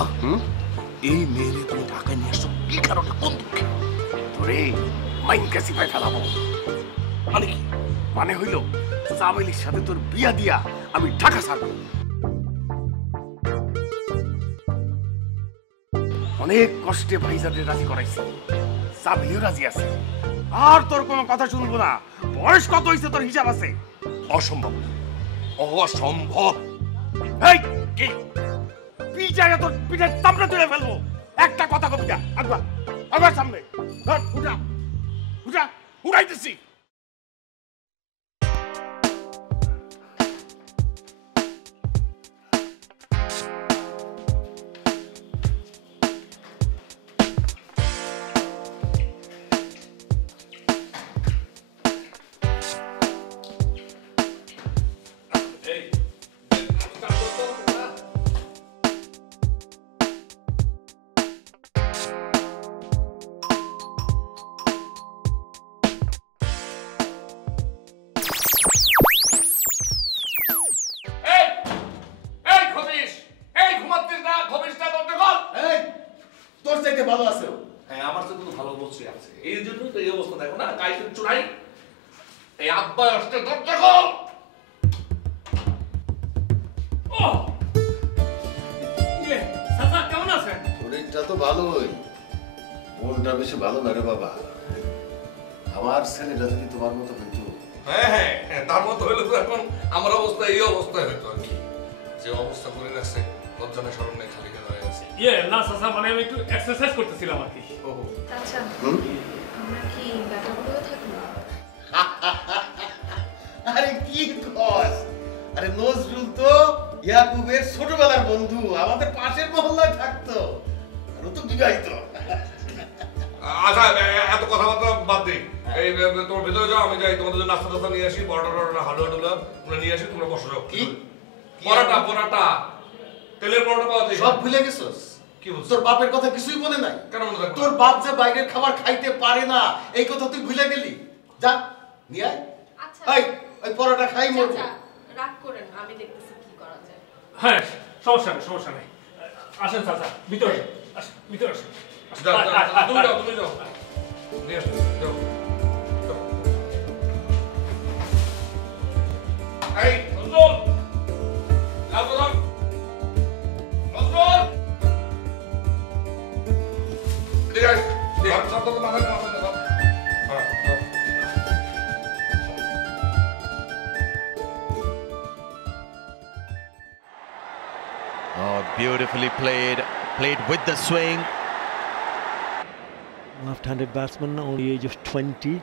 বাবা এই মেয়েরে তুমি ঢাকায় নিয়ে আসছো কি কারণে, কোন দুঃখে? তোরে মাইনকা সিপাই ফেলাবো। মানে কি? মানে হইল সাবেলির সাথে তোর বিয়া দিয়া আমি ঢাকা ছাড়বো। অনেক কষ্টে ভাইজাদের রাজি করাইছি, সাবেলিও রাজি আছে। আর তোর কোনো কথা শুনবো না। বয়স কত হয়েছে তোর হিসাব আছে? অসম্ভব, অসম্ভব। এই কি পিছায় তোর পিঠের চামড়া তুলে ফেলবো। একটা কথা কবি না, একবার আবার সামনে ধর, উঠা উঠা, উড়াইতেছি। ভালো আছে? হ্যাঁ, আমার তো কোনো ভালো অবশ্যই আছে। এই জন্যই তো এই অবস্থা, দেখো না, কাইতে চুরাই। এই আব্বা আসতে দরজা খোল। ও ইয়ে চাচা কেমন আছেন? শরীরটা তো ভালোই, মনটা বেশি ভালো না রে বাবা। আমার ছেলেটা যদি তোমার মতো হইতো। হ্যাঁ হ্যাঁ হ্যাঁ, তার মতো হইলে তো এখন আমার অবস্থা এই অবস্থায় হইতো আর কি। যে অবস্থা করে রাখছে, লজ্জা শরম নেই, খালি খেলা হয়ে গেছে। ইয়ে না চাচা, মানে আমি একটু এক্সারসাইজ করতেছিলাম আর কি। আচ্ছা আমরা কি ব্যাটা বলে থাকবো? আরে কি কস? আরে নজরুল তো ইয়াকুবের ছোটবেলার বন্ধু, আমাদের পাশের মহল্লায় থাকতো, আর ও তো বিবাহিত। আচ্ছা, এত কথাবার্তা বাদ দে। এই তোমার ভেতরে যাও, আমি যাই তোমাদের জন্য নাস্তা টাস্তা নিয়ে আসি, পরোটা টরোটা হালুয়া টালুয়া তোমরা নিয়ে আসি, তোমরা বসে যাও। কি পরোটা পরোটা তেলের পরোটা পাওয়া যায়? সব ভুলে গেছস? কি বলছিস? তোর বাপের কথা কিছুই মনে নাই? কেন মনে থাকবে? তোর বাপ যে বাইরের খাবার খাইতে পারে না এই কথা তুই ভুলে গেলি। যা নিয়ে আয়। আচ্ছা এই ওই পরোটা খাই মরবো। রাগ করেন, আমি দেখতেছি কি করা যায়। হ্যাঁ সমস্যা নেই, সমস্যা নেই। আসেন চাচা, ভিতরে আসেন, ভিতরে আসেন। যাও যাও, তুমি যাও, তুমি যাও, নিয়ে আসো, যাও। এই নজরুল, যাও তো যাও। নজরুল ঠিক আছে, সব তো মাথায় মাথায় দাও। হ্যাঁ দাও। Oh, beautifully played with the swing. Left-handed batsman, only age of 20.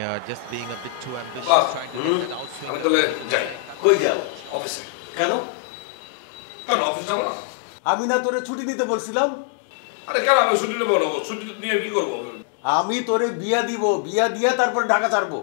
Yeah, just being a bit too ambitious, বাহ, trying to get that outswing. আমি তাহলে যাই। কই যাও? অফিসে। কেন? কেন অফিস যাবো না? আমি না তোরে ছুটি নিতে বলছিলাম? আরে কেন আমি ছুটি নেবো না? ছুটি নিয়ে কি করবো? আমি তোরে বিয়া দিব, বিয়া দিয়া তারপর ঢাকা ছাড়বো।